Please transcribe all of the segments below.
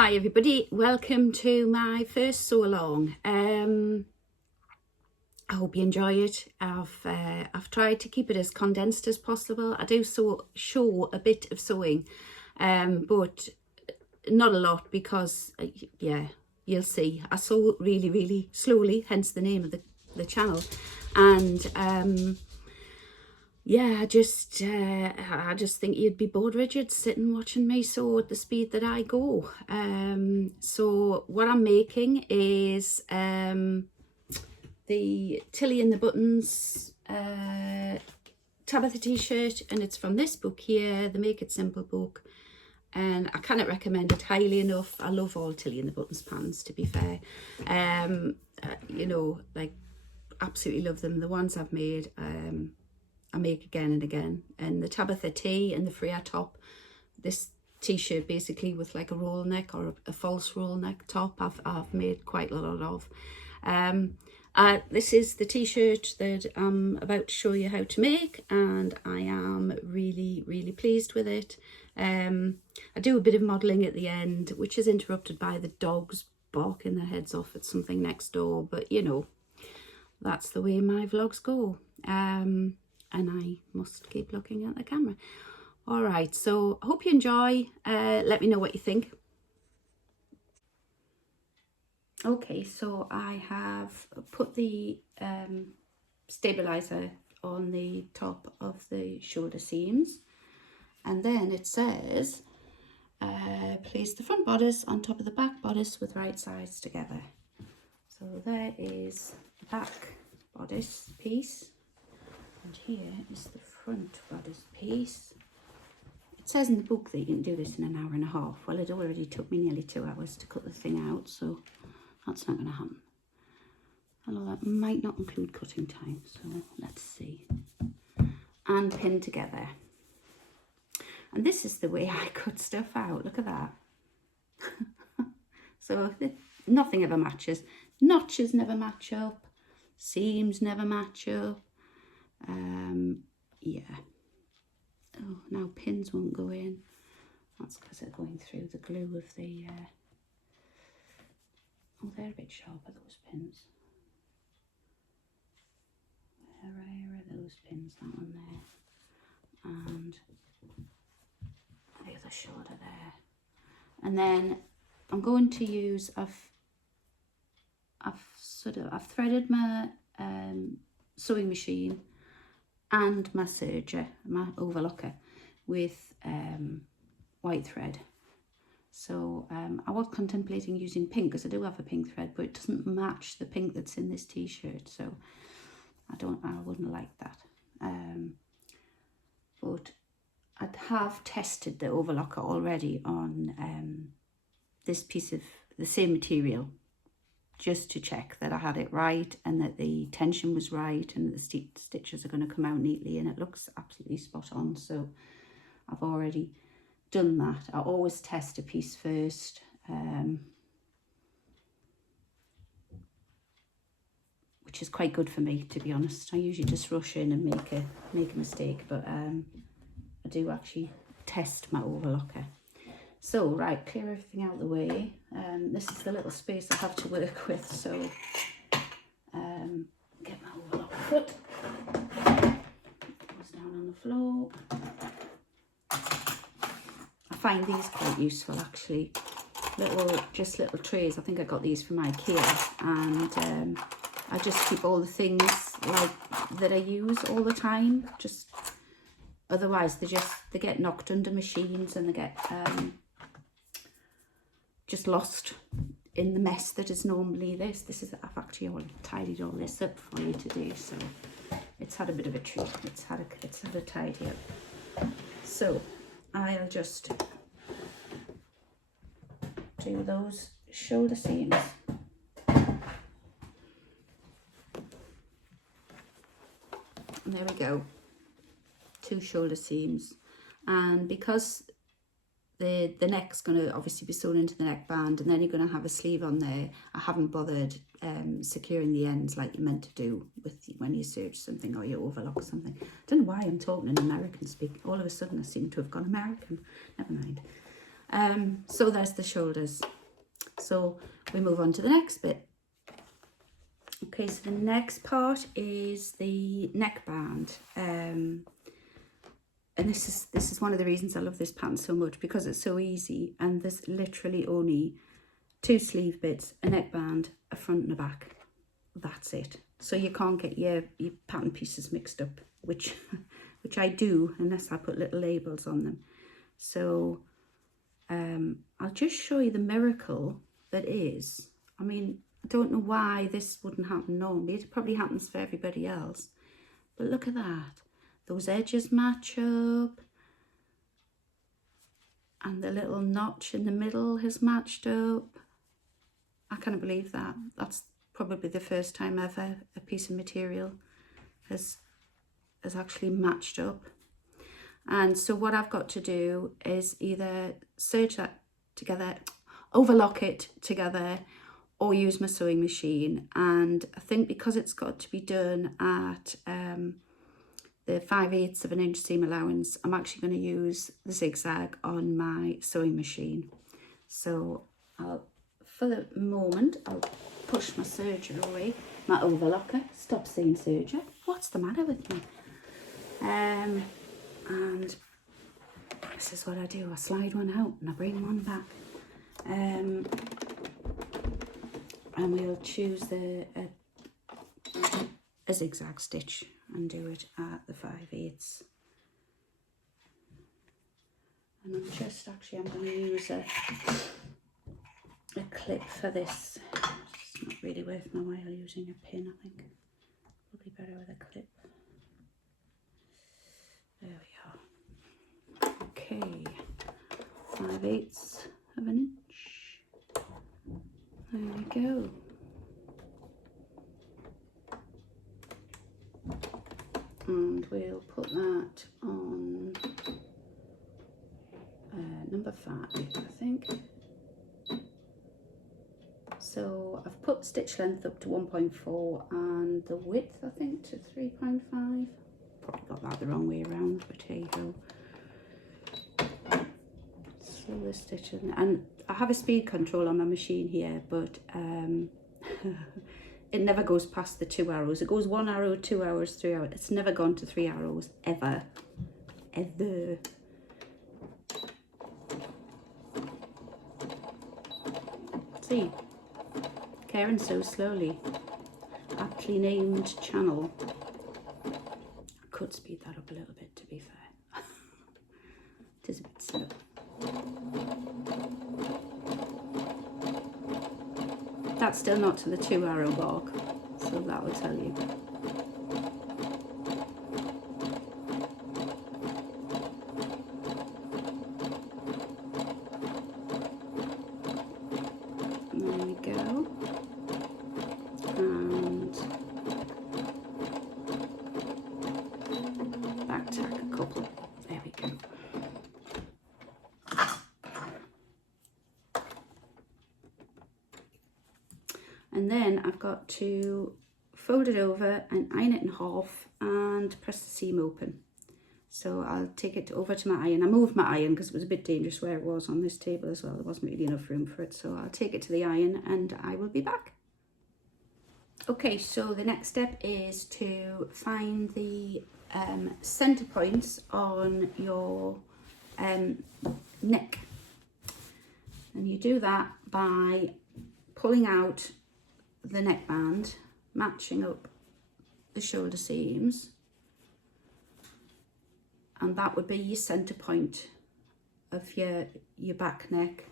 Hi everybody, welcome to my first sew along. I hope you enjoy it. I've tried to keep it as condensed as possible. I do show a bit of sewing, but not a lot because yeah, you'll see I sew really slowly, hence the name of the channel. And yeah, I just think you'd be bored rigid sitting watching me sew at the speed that I go. So what I'm making is the Tilly and the Buttons Tabitha T-shirt, and it's from this book here, the Make It Simple book. And I cannot recommend it highly enough. I love all Tilly and the Buttons pants, to be fair. You know, like, absolutely love them. The ones I've made, I make again and again. And the Tabitha T and the Freya top, this t-shirt basically with like a roll neck or a false roll neck top, I've made quite a lot of. This is the t-shirt that I'm about to show you how to make, and I am really pleased with it. I do a bit of modelling at the end, which is interrupted by the dogs barking their heads off at something next door, but you know, that's the way my vlogs go. And I must keep looking at the camera. All right, so I hope you enjoy. Let me know what you think. Okay, so I have put the stabiliser on the top of the shoulder seams, and then it says place the front bodice on top of the back bodice with right sides together. So there is the back bodice piece, and here is the front bodice piece. It says in the book that you can do this in an hour and a half. Well, it already took me nearly 2 hours to cut the thing out, so that's not going to happen. Although that might not include cutting time, so let's see. And pin together. And this is the way I cut stuff out. Look at that. So nothing ever matches. Notches never match up. Seams never match up. Yeah. Oh, now pins won't go in. That's because they're going through the glue of the oh, they're a bit sharper, those pins. Where are those pins? That one there, and the other shoulder there. And then I'm going to use, I've threaded my sewing machine and my serger, my overlocker, with white thread. So I was contemplating using pink, because I do have a pink thread, but it doesn't match the pink that's in this t-shirt, so I wouldn't like that. But I have tested the overlocker already on this piece of the same material, just to check that I had it right and that the tension was right and that the stitches are going to come out neatly, and it looks absolutely spot on. So I've already done that. I always test a piece first, which is quite good for me, to be honest. I usually just rush in and make a mistake, but I do actually test my overlocker. So right, clear everything out of the way. This is the little space I have to work with, so get my overlocker foot. Goes down on the floor. I find these quite useful, actually. Little trays. I think I got these from IKEA, and I just keep all the things like that I use all the time. Just otherwise they get knocked under machines, and they get just lost in the mess that is normally this. I've actually tidied all this up for you today, so it's had a bit of a treat. It's had a tidy up. So I'll just do those shoulder seams. And there we go, 2 shoulder seams. And because the neck's going to obviously be sewn into the neckband, and then you're going to have a sleeve on there, I haven't bothered securing the ends like you're meant to do when you serge something or you overlock something. I don't know why I'm talking in American speak. All of a sudden I seem to have gone American. Never mind. So there's the shoulders. So we move on to the next bit. Okay, so the next part is the neckband. And this is one of the reasons I love this pattern so much, because it's so easy, and there's literally only 2 sleeve bits, a neckband, a front and a back. That's it. So you can't get your pattern pieces mixed up, which I do unless I put little labels on them. So I'll just show you the miracle that is. I mean, I don't know why this wouldn't happen normally. It probably happens for everybody else. But look at that. Those edges match up. And the little notch in the middle has matched up. I can't believe that. That's probably the first time ever a piece of material has actually matched up. And so what I've got to do is either serge that together, overlock it together, or use my sewing machine. And I think because it's got to be done at the 5/8 of an inch seam allowance, I'm actually going to use the zigzag on my sewing machine. So for the moment, I'll push my serger away, my overlocker. Stop saying serger. What's the matter with me? And this is what I do. I slide one out and I bring one back. And we'll choose a zigzag stitch and do it at the 5/8. And I'm going to use a clip for this. It's not really worth my while using a pin, I think. Probably better with a clip. There we are. Okay, 5/8 of an inch. There we go. And we'll put that on number 5, I think. So I've put stitch length up to 1.4 and the width, I think, to 3.5. Probably got that the wrong way around, but here you go. So the stitch in, and I have a speed control on my machine here, but it never goes past the 2 arrows. It goes 1 arrow, 2 arrows, 3 arrows. It's never gone to 3 arrows, ever. Ever. See, Karen so slowly. Aptly named channel. I could speed that up a little bit, to be fair. It is a bit slow. That's still not to the 2 arrow mark, so that will tell you. There we go. And back tack a couple. There we go. And then I've got to fold it over and iron it in half and press the seam open. So I'll take it over to my iron. I moved my iron because it was a bit dangerous where it was on this table as well. There wasn't really enough room for it. So I'll take it to the iron and I will be back. Okay, so the next step is to find the center points on your neck. And you do that by pulling out the neckband, matching up the shoulder seams, and that would be your center point of your back neck,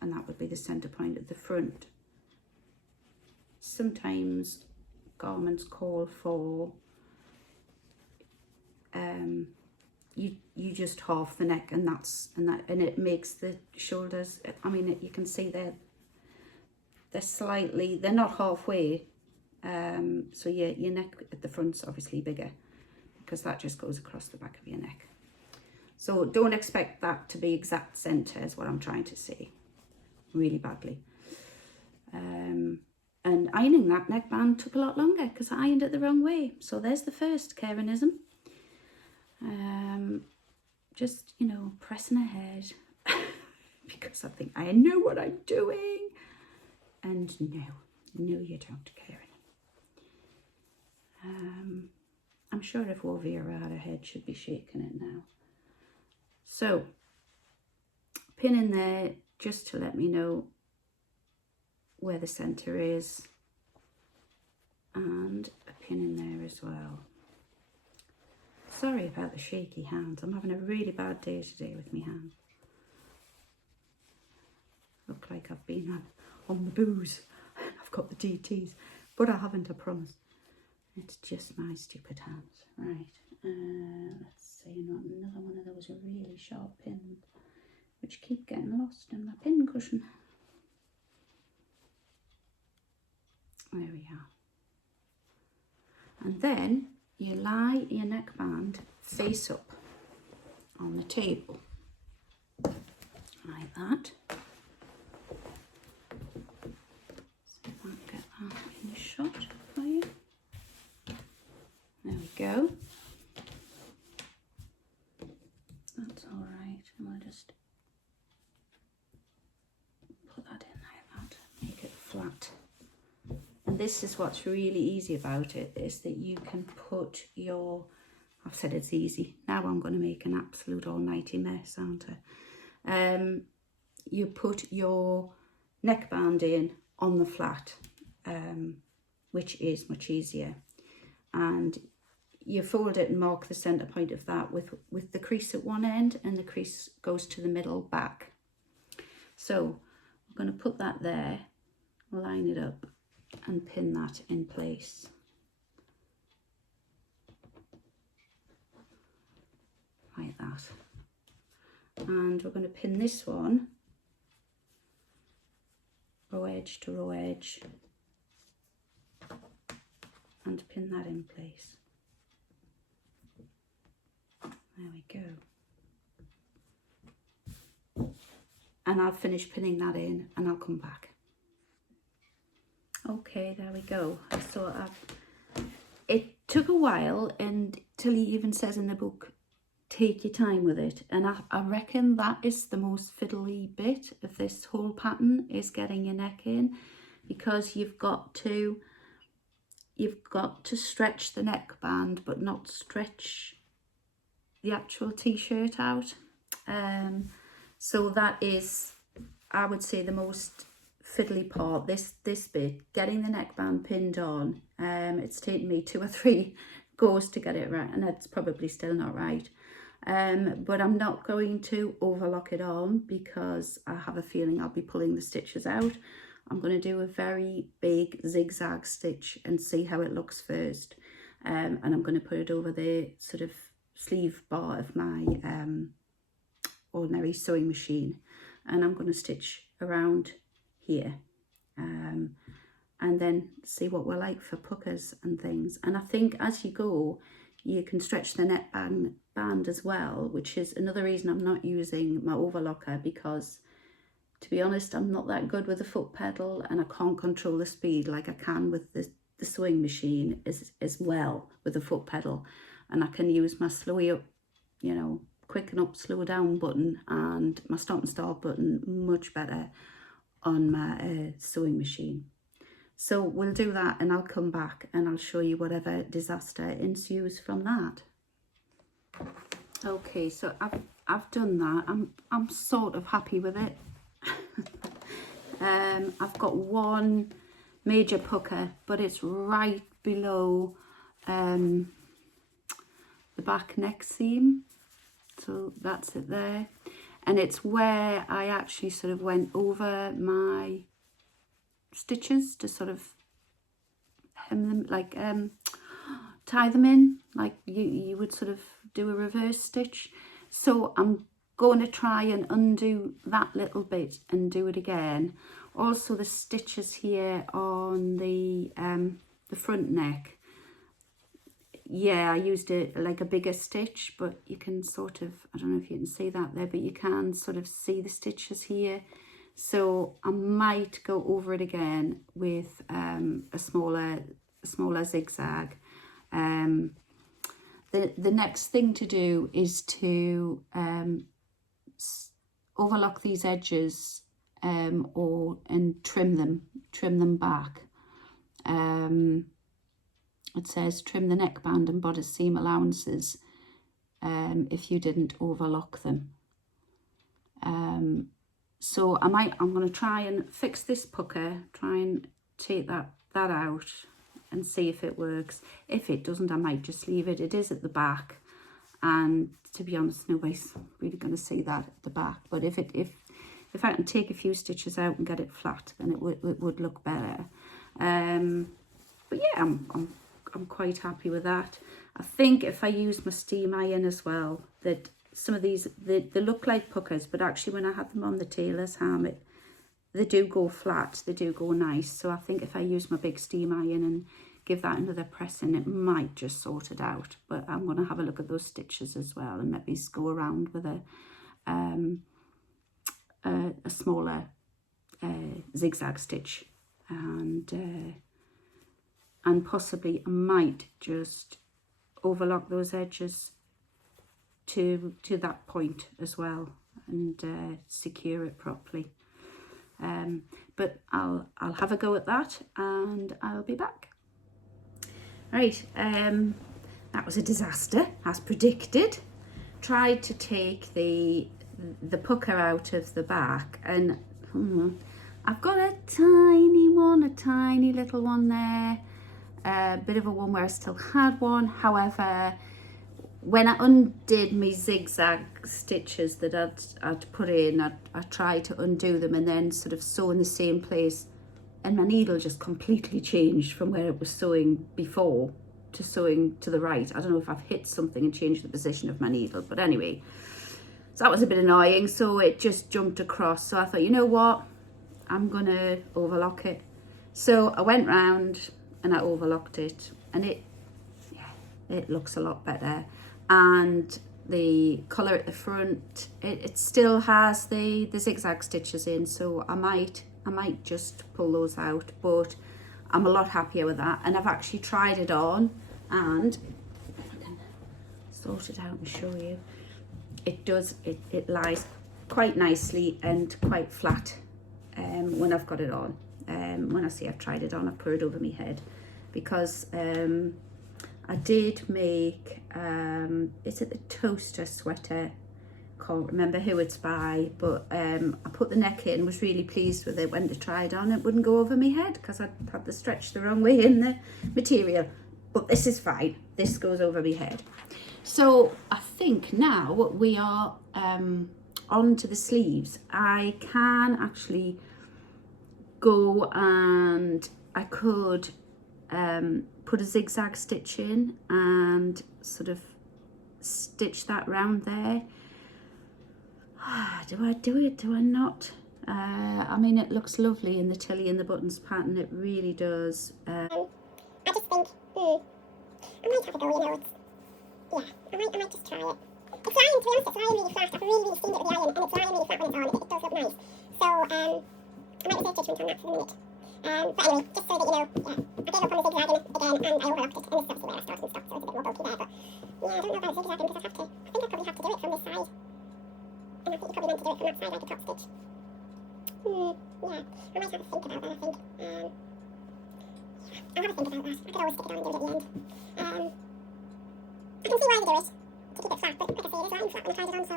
and that would be the center point at the front. Sometimes garments call for you just half the neck, and it makes the shoulders, I mean, you can see they're not halfway, so your neck at the front's obviously bigger because that just goes across the back of your neck. So don't expect that to be exact center, is what I'm trying to say, really badly. And ironing that neckband took a lot longer because I ironed it the wrong way. So there's the first Karenism. Just, you know, pressing ahead, because I think I know what I'm doing. And no, you don't, Karen. I'm sure if Ovia had a head, she'd be shaking it now. So, pin in there just to let me know where the centre is, and a pin in there as well. Sorry about the shaky hands. I'm having a really bad day today with my hands. Look like I've been on the booze. I've got the DTs, but I haven't, I promise. It's just my stupid hands. Right, let's see, not another one of those really sharp pins, which keep getting lost in my pin cushion. There we are. And then you lie your neckband face up on the table, like that. See if I can get that in shot for you. There we go. That's all right. And I'll just put that in like that, make it flat. And this is what's really easy about it, is that you can put your, I've said it's easy, now I'm going to make an absolute almighty mess, aren't I? You put your neckband in on the flat, which is much easier. And you fold it and mark the centre point of that with the crease at one end, and the crease goes to the middle back. So I'm going to put that there, line it up, and pin that in place. Like that. And we're going to pin this one row edge to row edge and pin that in place. There we go. And I'll finish pinning that in and I'll come back. Okay, there we go. So it took a while, and Tilly even says in the book, take your time with it. And I reckon that is the most fiddly bit of this whole pattern, is getting your neck in, because you've got to stretch the neckband but not stretch the actual t-shirt out. So that is, I would say, the most fiddly part, this bit, getting the neckband pinned on. It's taken me 2 or 3 goes to get it right, and it's probably still not right. But I'm not going to overlock it on, because I have a feeling I'll be pulling the stitches out. I'm going to do a very big zigzag stitch and see how it looks first. And I'm going to put it over the sort of sleeve bar of my ordinary sewing machine, and I'm going to stitch around here, and then see what we're like for puckers and things. And I think as you go, you can stretch the neckband as well, which is another reason I'm not using my overlocker, because to be honest, I'm not that good with the foot pedal, and I can't control the speed like I can with the sewing machine as well with the foot pedal. And I can use my slow up, you know, quicken up, slow down button, and my stop and start button much better on my sewing machine. So we'll do that, and I'll come back and I'll show you whatever disaster ensues from that. Okay, so I've done that. I'm sort of happy with it. I've got one major pucker, but it's right below the back neck seam, so that's it there. And it's where I actually sort of went over my stitches to sort of hem them, like tie them in like you would sort of do a reverse stitch. So I'm going to try and undo that little bit and do it again. Also the stitches here on the front neck, yeah, I used it like a bigger stitch, but you can sort of, I don't know if you can see that there, but you can sort of see the stitches here. So I might go over it again with a smaller zigzag. The next thing to do is to overlock these edges and trim them back. It says trim the neckband and bodice seam allowances if you didn't overlock them. So I'm going to try and fix this pucker, try and take that out and see if it works. If it doesn't, I might just leave it. It is at the back, and to be honest, nobody's really going to see that at the back. But if I can take a few stitches out and get it flat, then it would look better. But yeah, I'm quite happy with that. I think if I use my steam iron as well, that some of these, they look like puckers, but actually when I have them on the tailor's ham, they do go flat, they do go nice. So I think if I use my big steam iron and give that another press in, it might just sort it out. But I'm going to have a look at those stitches as well and maybe go around with a smaller zigzag stitch, and possibly I might just overlock those edges to that point as well, and secure it properly. But I'll have a go at that, and I'll be back. Right, that was a disaster as predicted. Tried to take the pucker out of the back, and I've got a tiny little one there, a bit of a one where I still had one. However, when I undid my zigzag stitches that I'd put in, I tried to undo them and then sort of sew in the same place, and my needle just completely changed from where it was sewing before to sewing to the right. I don't know if I've hit something and changed the position of my needle, but anyway, so that was a bit annoying. So it just jumped across. So I thought, you know what, I'm gonna overlock it. So I went round and I overlocked it, and it looks a lot better. And the colour at the front, it still has the zigzag stitches in, so I might just pull those out, but I'm a lot happier with that. And I've actually tried it on, and if I can sort it out and show you, it lies quite nicely and quite flat when I've got it on. When I say I've tried it on, I've put it over my head, because I did make, is it the toaster sweater? Can't remember who it's by, but I put the neck in, was really pleased with it. When to try it on, it wouldn't go over my head because I had the stretch the wrong way in the material. But this is fine, this goes over my head. So I think now we are on to the sleeves. I can actually go, and I could put a zigzag stitch in and sort of stitch that round there. Do I do it? Do I not? I mean, it looks lovely in the Tilly and the Buttons pattern. It really does. I just think, I might have a go, you know. I might just try it. It's lying, to be honest, it's lying really flat. I've really steamed it with the iron, and it's lying really flat when it's on. It does look nice. So, I might reserve judgment on that for the minute. But anyway, just so that you know, I gave up on the zigzagging again, and I overlocked it, and this is obviously where I started and stopped, so it's a bit more bulky there, but yeah, I don't know about zigzagging, because I think I probably have to do it from this side, and I think you probably meant to do it from that side, like a top stitch. Yeah, I might have a think about that, I think. I'll have a think about that. I could always stick it on and do it at the end. I can see why they do it, to keep it flat, but like I say, it is lying flat when I tried it on, so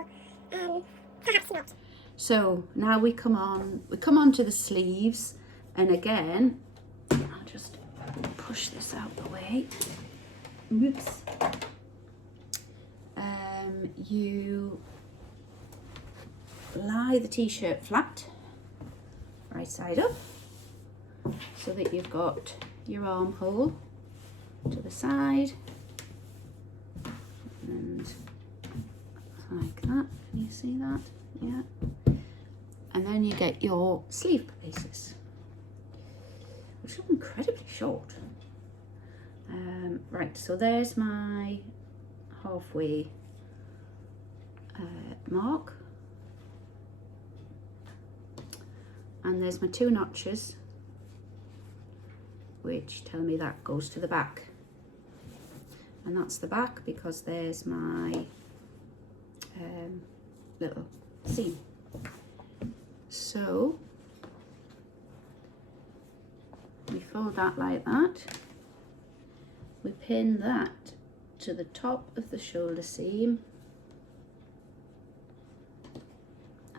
perhaps not. So now we come on to the sleeves, and again, I'll just push this out the way. Oops. You lie the t-shirt flat, right side up, so that you've got your armhole to the side, and like that. Can you see that? Yeah. And then you get your sleeve places, which look incredibly short. Right, so there's my halfway mark, and there's my 2 notches, which tell me that goes to the back, and that's the back because there's my little seam. So we fold that like that. We pin that to the top of the shoulder seam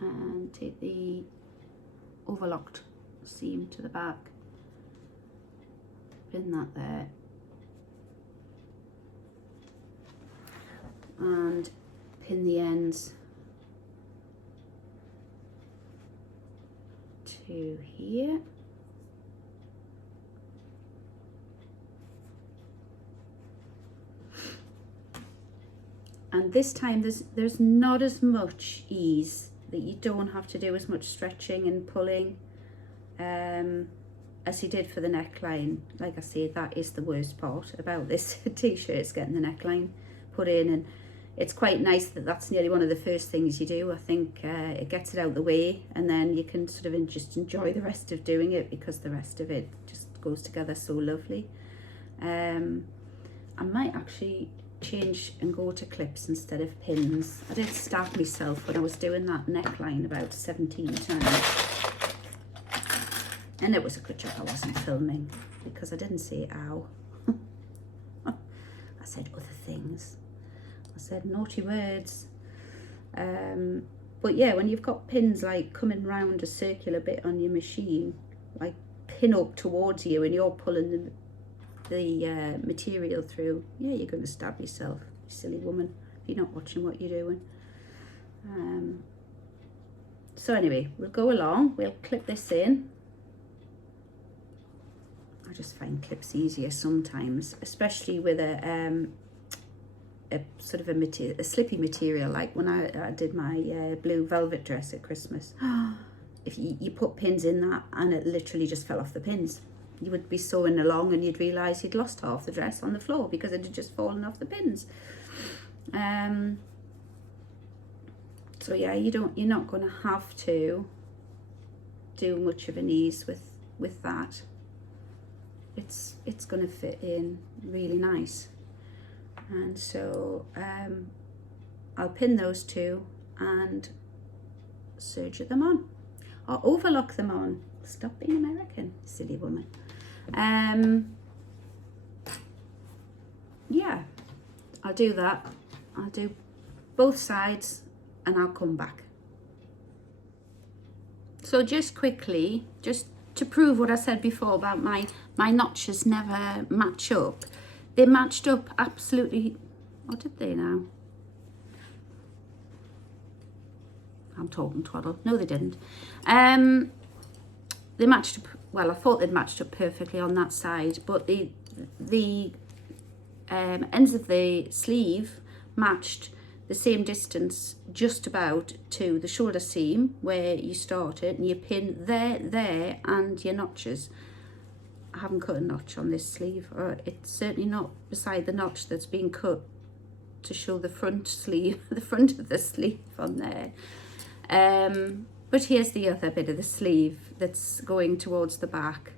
and take the overlocked seam to the back, pin that there, and pin the ends to here. And this time there's not as much ease, that you don't have to do as much stretching and pulling as you did for the neckline. Like I say, that is the worst part about this t-shirt, is getting the neckline put in, and it's quite nice that that's nearly one of the first things you do. I think it gets it out of the way, and then you can sort of just enjoy the rest of doing it, because the rest of it just goes together so lovely. I might actually change and go to clips instead of pins. I did stab myself when I was doing that neckline about 17 times, and it was a good job I wasn't filming, because I didn't say ow. I said other things. I said naughty words. But yeah, when you've got pins like coming round a circular bit on your machine, like pin up towards you, and you're pulling the material through, yeah, you're going to stab yourself, you silly woman, if you're not watching what you're doing. So anyway, we'll go along, we'll clip this in. I just find clips easier sometimes, especially with a sort of a slippy material, like when I did my blue velvet dress at Christmas. If you put pins in that and it literally just fell off the pins, you would be sewing along and you'd realise you'd lost half the dress on the floor because it had just fallen off the pins. So yeah, you're not going to have to do much of an ease with that. It's going to fit in really nice, and so I'll pin those two and serge them on, or overlock them on. Stop being American, silly woman. Yeah, I'll do that. I'll do both sides and I'll come back. So just quickly, just to prove what I said before about my notches never match up. They matched up absolutely. What did they now? I'm talking twaddle. No, they didn't. They matched up, well, I thought they'd matched up perfectly on that side, but the ends of the sleeve matched the same distance just about to the shoulder seam where you start it, and you pin there and your notches. I haven't cut a notch on this sleeve, or it's certainly not beside the notch that's been cut to show the front sleeve, the front of the sleeve on there. But here's the other bit of the sleeve that's going towards the back.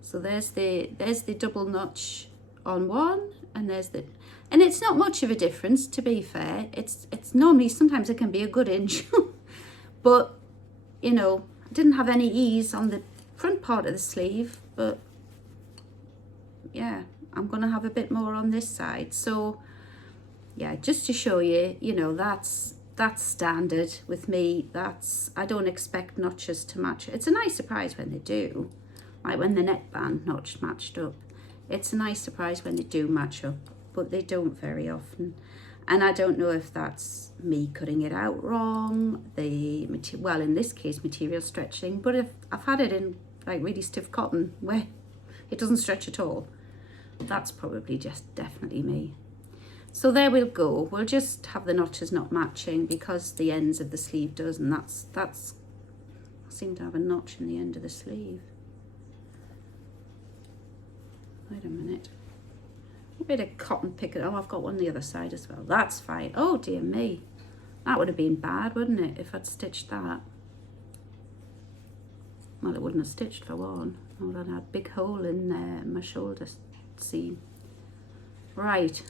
So there's the double notch on one, and and it's not much of a difference, to be fair. It's normally, sometimes it can be a good inch, but you know, I didn't have any ease on the front part of the sleeve, but yeah, I'm gonna have a bit more on this side. So yeah, just to show you, you know, that's standard with me. I don't expect notches to match. It's a nice surprise when they do, like when the neckband notch matched up. It's a nice surprise when they do match up, but they don't very often. And I don't know if that's me cutting it out wrong, well, in this case material stretching, but if I've had it in like really stiff cotton where it doesn't stretch at all, that's probably just definitely me. So there we'll go. We'll just have the notches not matching because the ends of the sleeve does, and that's I seem to have a notch in the end of the sleeve. Wait a minute. A bit of cotton picket. Oh, I've got one on the other side as well. That's fine. Oh dear me. That would have been bad, wouldn't it, if I'd stitched that? Well, it wouldn't have stitched for one. I would have had a big hole in my shoulder seam. Right.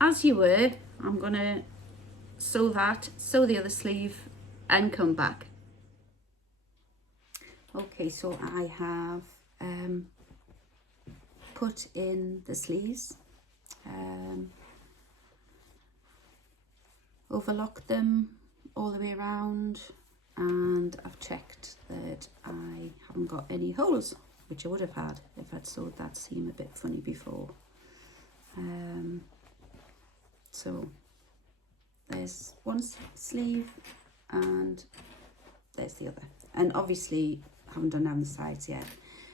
As you were, I'm gonna sew the other sleeve and come back. Okay, so I have put in the sleeves, overlocked them all the way around, and I've checked that I haven't got any holes, which I would have had if I'd sewed that seam a bit funny before. So there's one sleeve and there's the other, and obviously I haven't done down the sides yet,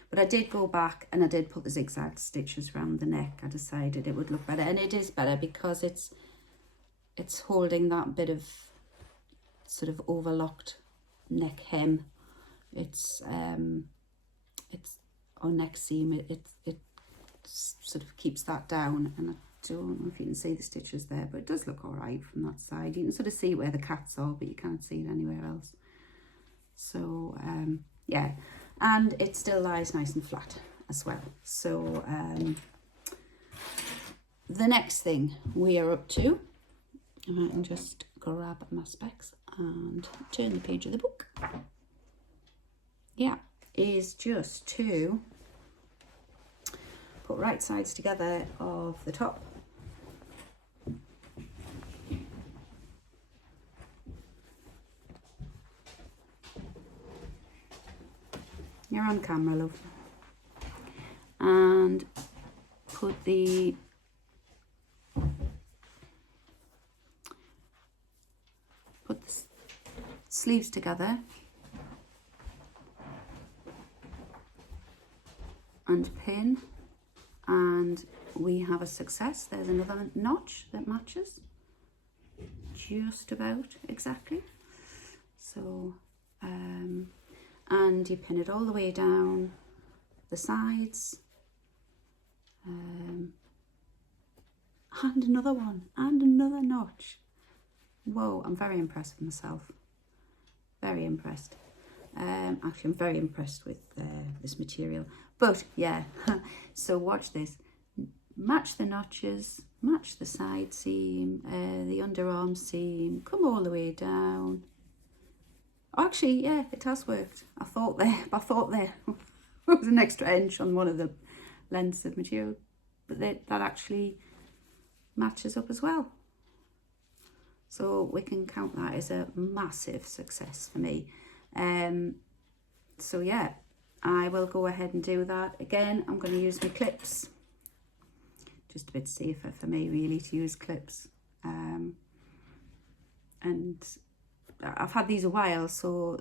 but I did go back and I did put the zigzag stitches around the neck. I decided it would look better, and it is better because it's holding that bit of sort of overlocked neck hem. It's on neck seam, it sort of keeps that down, and I don't know if you can see the stitches there, but it does look all right from that side. You can sort of see where the cats are, but you can't see it anywhere else. So yeah, and it still lies nice and flat as well. So the next thing we are up to, and I can just grab my specs and turn the page of the book, yeah, is just to put right sides together of the top. You're on camera, love. And put the sleeves together and pin, and we have a success. There's another notch that matches just about exactly. So and you pin it all the way down the sides, and another one and another notch. Whoa, I'm very impressed with myself, very impressed. Actually I'm very impressed with this material, but yeah. So watch this, match the notches, match the side seam, the underarm seam, come all the way down. Actually, yeah, it has worked. I thought there was an extra inch on one of the lengths of material, but that actually matches up as well. So we can count that as a massive success for me. So yeah, I will go ahead and do that. Again, I'm going to use my clips. Just a bit safer for me really to use clips. And I've had these a while, so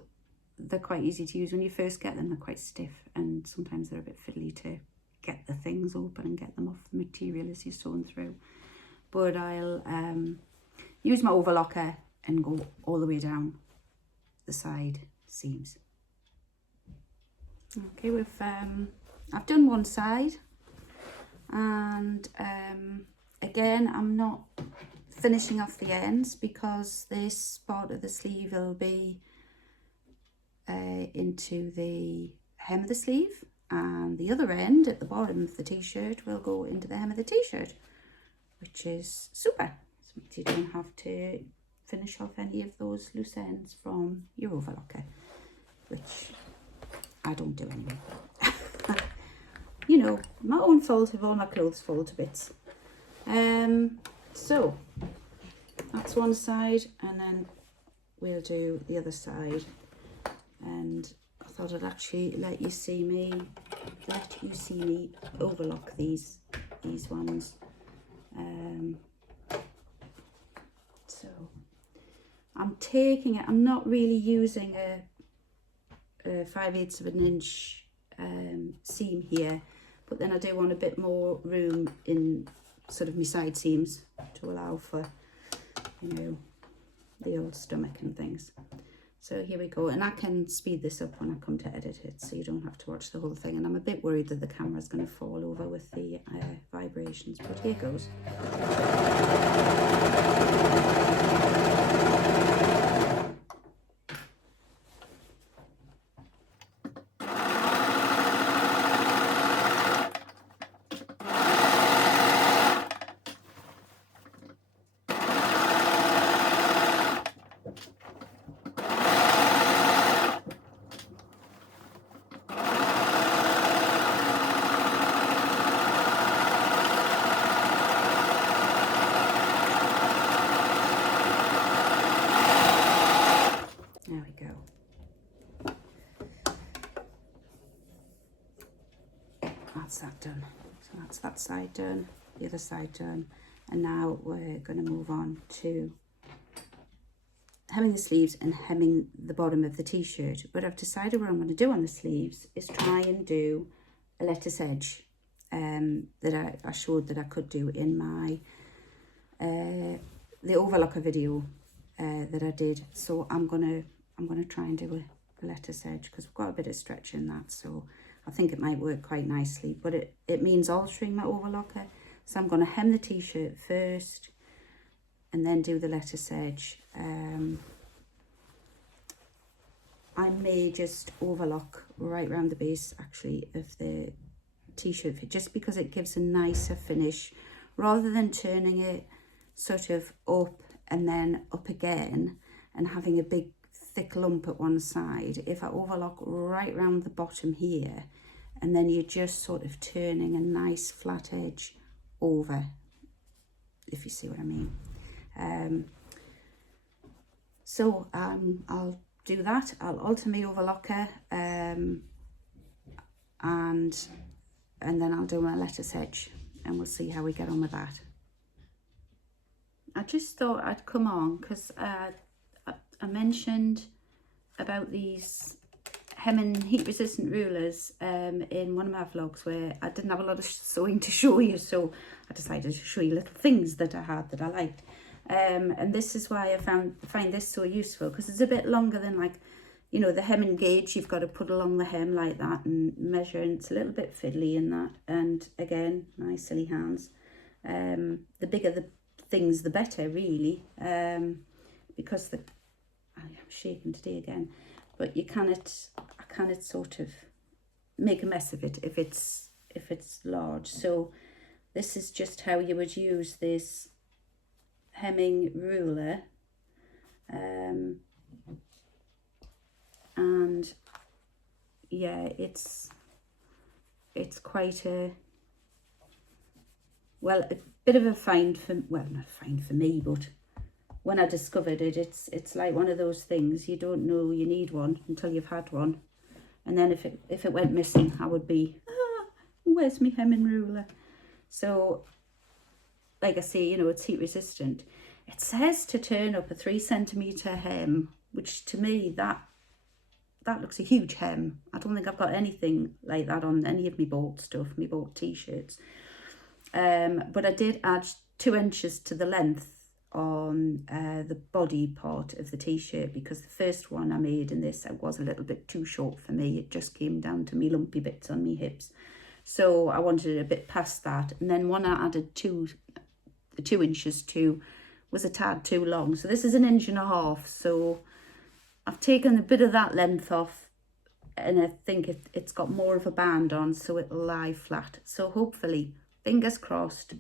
they're quite easy to use. When you first get them, they're quite stiff, and sometimes they're a bit fiddly to get the things open and get them off the material as you're sewing through. But I'll use my overlocker and go all the way down the side seams. Okay, I've done one side, and again, I'm not finishing off the ends because this part of the sleeve will be into the hem of the sleeve, and the other end at the bottom of the t-shirt will go into the hem of the t-shirt, which is super. So you don't have to finish off any of those loose ends from your overlocker, which I don't do anyway. You know, my own fault if all my clothes fall to bits. So that's one side, and then we'll do the other side. And I thought I'd actually let you see me overlock these ones. So I'm taking it, I'm not really using a 5/8 of an inch seam here, but then I do want a bit more room in sort of my side seams to allow for, you know, the old stomach and things. So here we go, and I can speed this up when I come to edit it, so you don't have to watch the whole thing. And I'm a bit worried that the camera's going to fall over with the vibrations, but here goes. that's that done. So that's that side done, the other side done. And now we're going to move on to hemming the sleeves and hemming the bottom of the t-shirt. But I've decided what I'm going to do on the sleeves is try and do a lettuce edge that I showed that I could do in my the overlocker video that I did. So I'm gonna try and do a lettuce edge because I've got a bit of stretch in that, so I think it might work quite nicely. But it means altering my overlocker, so I'm going to hem the t-shirt first and then do the lettuce edge. I may just overlock right around the base actually of the t-shirt just because it gives a nicer finish rather than turning it sort of up and then up again and having a big thick lump at one side. If I overlock right round the bottom here and then you're just sort of turning a nice flat edge over, if you see what I mean. So I'll do that. I'll alter my overlocker and then I'll do my lettuce edge and we'll see how we get on with that. I just thought I'd come on because I mentioned about these hemming heat resistant rulers in one of my vlogs where I didn't have a lot of sewing to show you, so I decided to show you little things that I had that I liked. And this is why I find this so useful, because it's a bit longer than, like, you know, the hemming gauge. You've got to put along the hem like that and measure, and it's a little bit fiddly in that. And again, my silly hands. The bigger the things, the better, really, because I'm shaking today again. But I cannot sort of make a mess of it if it's large. So this is just how you would use this hemming ruler, and yeah, it's quite a bit of a find for, well, not a find for me, but when I discovered it, it's like one of those things you don't know you need one until you've had one, and then if it went missing, I would be, where's my hemming ruler? So, like I say, you know, it's heat resistant. It says to turn up a 3 centimetre hem, which to me, that looks a huge hem. I don't think I've got anything like that on any of my bought stuff, my bought t-shirts. But I did add 2 inches to the length on the body part of the t-shirt, because the first one I made in this, it was a little bit too short for me. It just came down to me lumpy bits on me hips. So I wanted it a bit past that. And then one I added 2 inches to was a tad too long. So this is 1.5 inches. So I've taken a bit of that length off, and I think it's got more of a band on, so it'll lie flat. So hopefully, fingers crossed,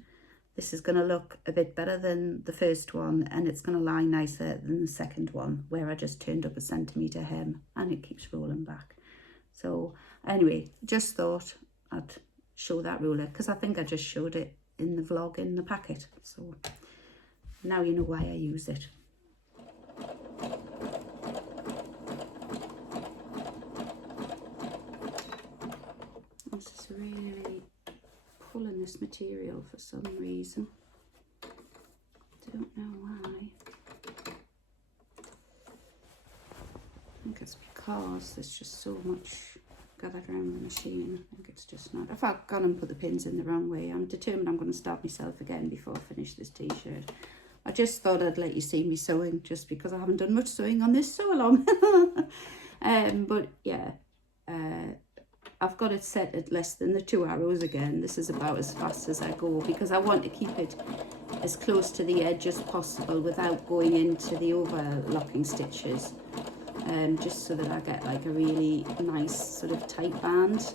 this is going to look a bit better than the first one, and it's going to lie nicer than the second one, where I just turned up a centimetre hem and it keeps rolling back. So anyway, just thought I'd show that ruler, because I think I just showed it in the vlog in the packet. So now you know why I use it. This is really pulling this material for some reason. Don't know why. I think it's because there's just so much gathered around the machine. I think it's just not. If I've gone and put the pins in the wrong way, I'm determined I'm going to start myself again before I finish this t-shirt. I just thought I'd let you see me sewing, just because I haven't done much sewing on this so long. But yeah, I've got it set at less than the 2 arrows again. This is about as fast as I go, because I want to keep it as close to the edge as possible without going into the overlocking stitches, just so that I get like a really nice sort of tight band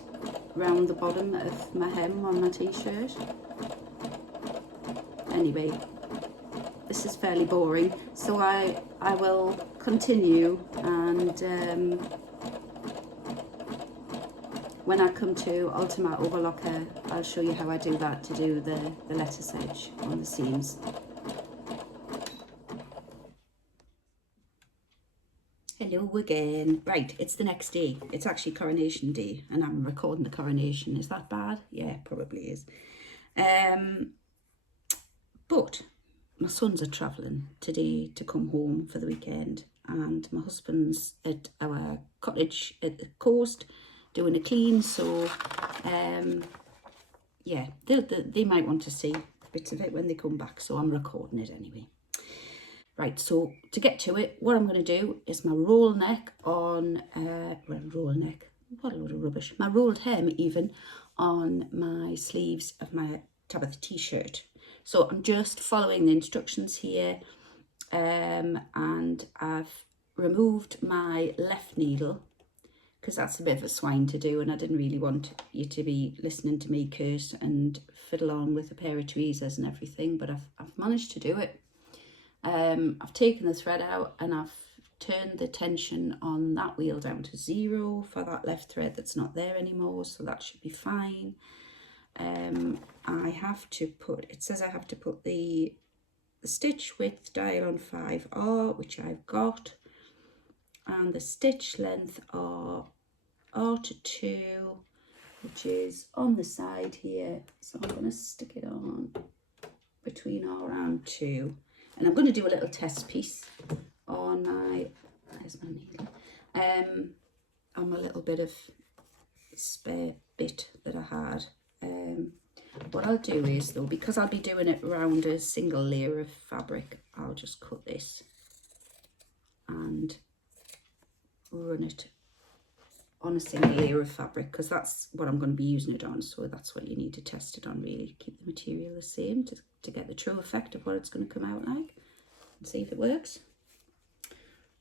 around the bottom of my hem on my t-shirt. Anyway, this is fairly boring, so I will continue, and when I come to alter my overlocker, I'll show you how I do that to do the lettuce edge on the seams. Hello you again. Right, it's the next day. It's actually Coronation Day, and I'm recording the coronation. Is that bad? Yeah, probably is. But my sons are travelling today to come home for the weekend, and my husband's at our cottage at the coast doing a clean, so yeah, they might want to see bits of it when they come back, so I'm recording it anyway. Right, so to get to it, what I'm going to do is my roll neck on, roll neck, what a load of rubbish, my rolled hem even on my sleeves of my Tabitha T-shirt. So I'm just following the instructions here, and I've removed my left needle because that's a bit of a swine to do, and I didn't really want you to be listening to me curse and fiddle on with a pair of tweezers and everything, but I've managed to do it. I've taken the thread out and I've turned the tension on that wheel down to 0 for that left thread that's not there anymore, so that should be fine. I have to put, it says I have to put the stitch width dial on 5R, which I've got, and the stitch length are R to 2, which is on the side here, so I'm going to stick it on between R and 2. And I'm going to do a little test piece on my, there's my needle, on my little bit of spare bit that I had. What I'll do is though, because I'll be doing it around a single layer of fabric, I'll just cut this and run it on a single layer of fabric, because that's what I'm going to be using it on, so that's what you need to test it on really. Keep the material the same to get the true effect of what it's going to come out like, and see if it works.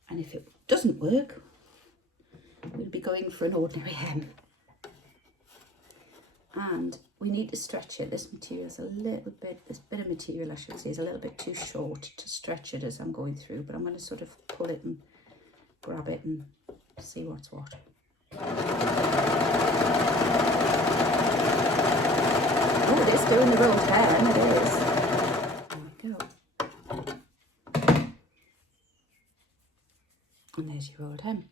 And if it doesn't work, we'll be going for an ordinary hem. And we need to stretch it. This material is a little bit, this bit of material I should say is a little bit too short to stretch it as I'm going through, but I'm going to sort of pull it and grab it and see what's what. Oh, it is doing the rolled hem, it is. There we go. And there's your rolled hem.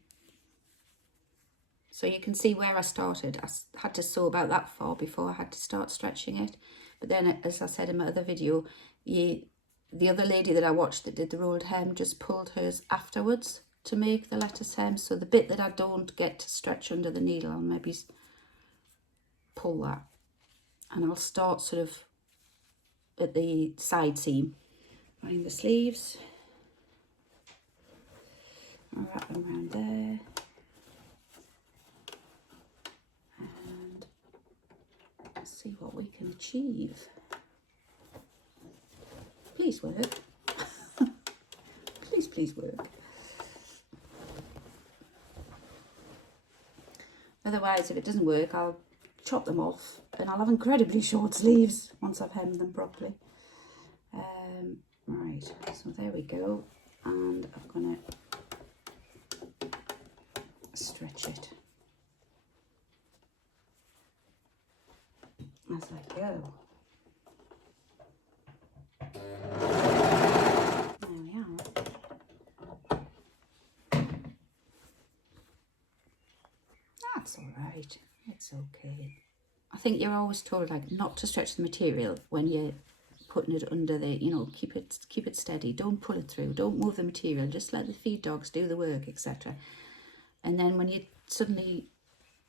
So you can see where I started. I had to sew about that far before I had to start stretching it. But then, as I said in my other video, the other lady that I watched that did the rolled hem just pulled hers afterwards to make the lettuce hem. So the bit that I don't get to stretch under the needle, I'll maybe pull that. And I'll start sort of at the side seam. Find the sleeves. I'll wrap them around there. See what we can achieve. Please work. please work. Otherwise, if it doesn't work, I'll chop them off and I'll have incredibly short sleeves once I've hemmed them properly. Right, so there we go, and I'm gonna stretch it as I go. There we are. That's all right. It's okay. I think you're always told like not to stretch the material when you're putting it under the, you know, keep it steady. Don't pull it through. Don't move the material. Just let the feed dogs do the work, etc. And then when you're suddenly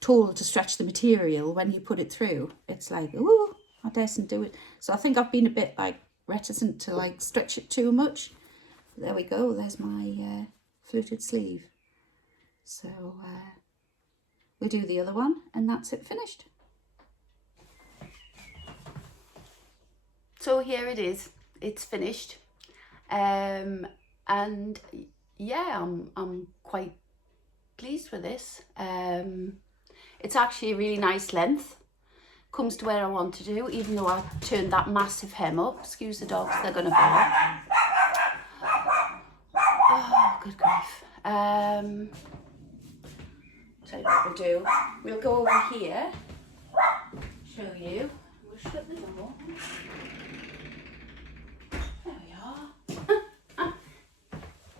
told to stretch the material when you put it through, it's like, ooh, I daresn't do it. So I think I've been a bit like reticent to like stretch it too much. There we go. There's my fluted sleeve. So we'll do the other one and that's it finished. So here it is. It's finished. And yeah, I'm quite pleased with this. It's actually a really nice length. Comes to where I want to do, even though I turned that massive hem up. Excuse the dogs, they're gonna bark. Oh, good grief. Tell you what we'll do. We'll go over here, show you. We'll shut the door. There we are.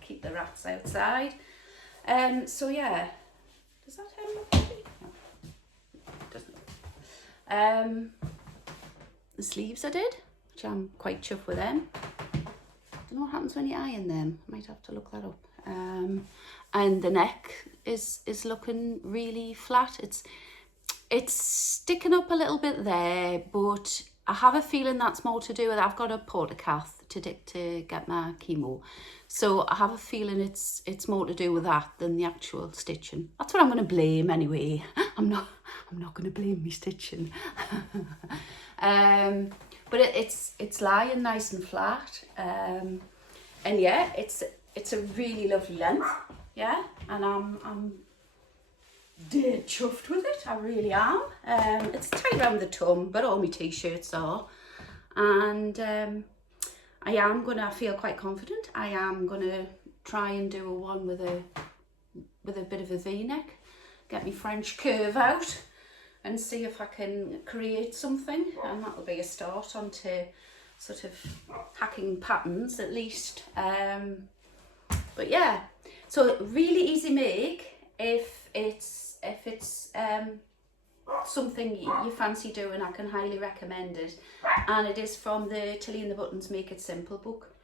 Keep the rats outside. So yeah, does that look pretty? No, it doesn't. The sleeves I did, which I'm quite chuffed with them. Don't know what happens when you iron them. Might have to look that up. And the neck is looking really flat. It's sticking up a little bit there, but I have a feeling that's more to do with I've got a portacath to get my chemo, so I have a feeling it's more to do with that than the actual stitching. That's what I'm going to blame anyway. I'm not going to blame me stitching. But it's lying nice and flat, and yeah, it's a really lovely length, yeah, and I'm dead chuffed with it. I really am. It's tight around the tum, but all my t-shirts are, and I feel quite confident. I am gonna try and do a one with a bit of a V-neck, get my French curve out, and see if I can create something, and that'll be a start onto sort of hacking patterns at least. But yeah, so really easy make if it's something you fancy doing. I can highly recommend it, and it is from the Tilly and the Buttons Make It Simple book,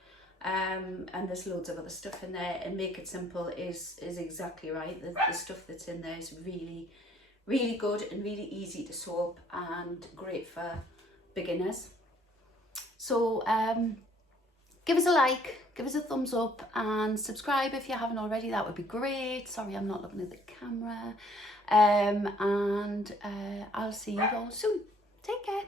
and there's loads of other stuff in there, and Make It Simple is exactly right. The stuff that's in there is really good and really easy to sew up and great for beginners. So give us a like, give us a thumbs up, and subscribe if you haven't already. That would be great. Sorry, I'm not looking at the camera. And I'll see you all soon. Take care.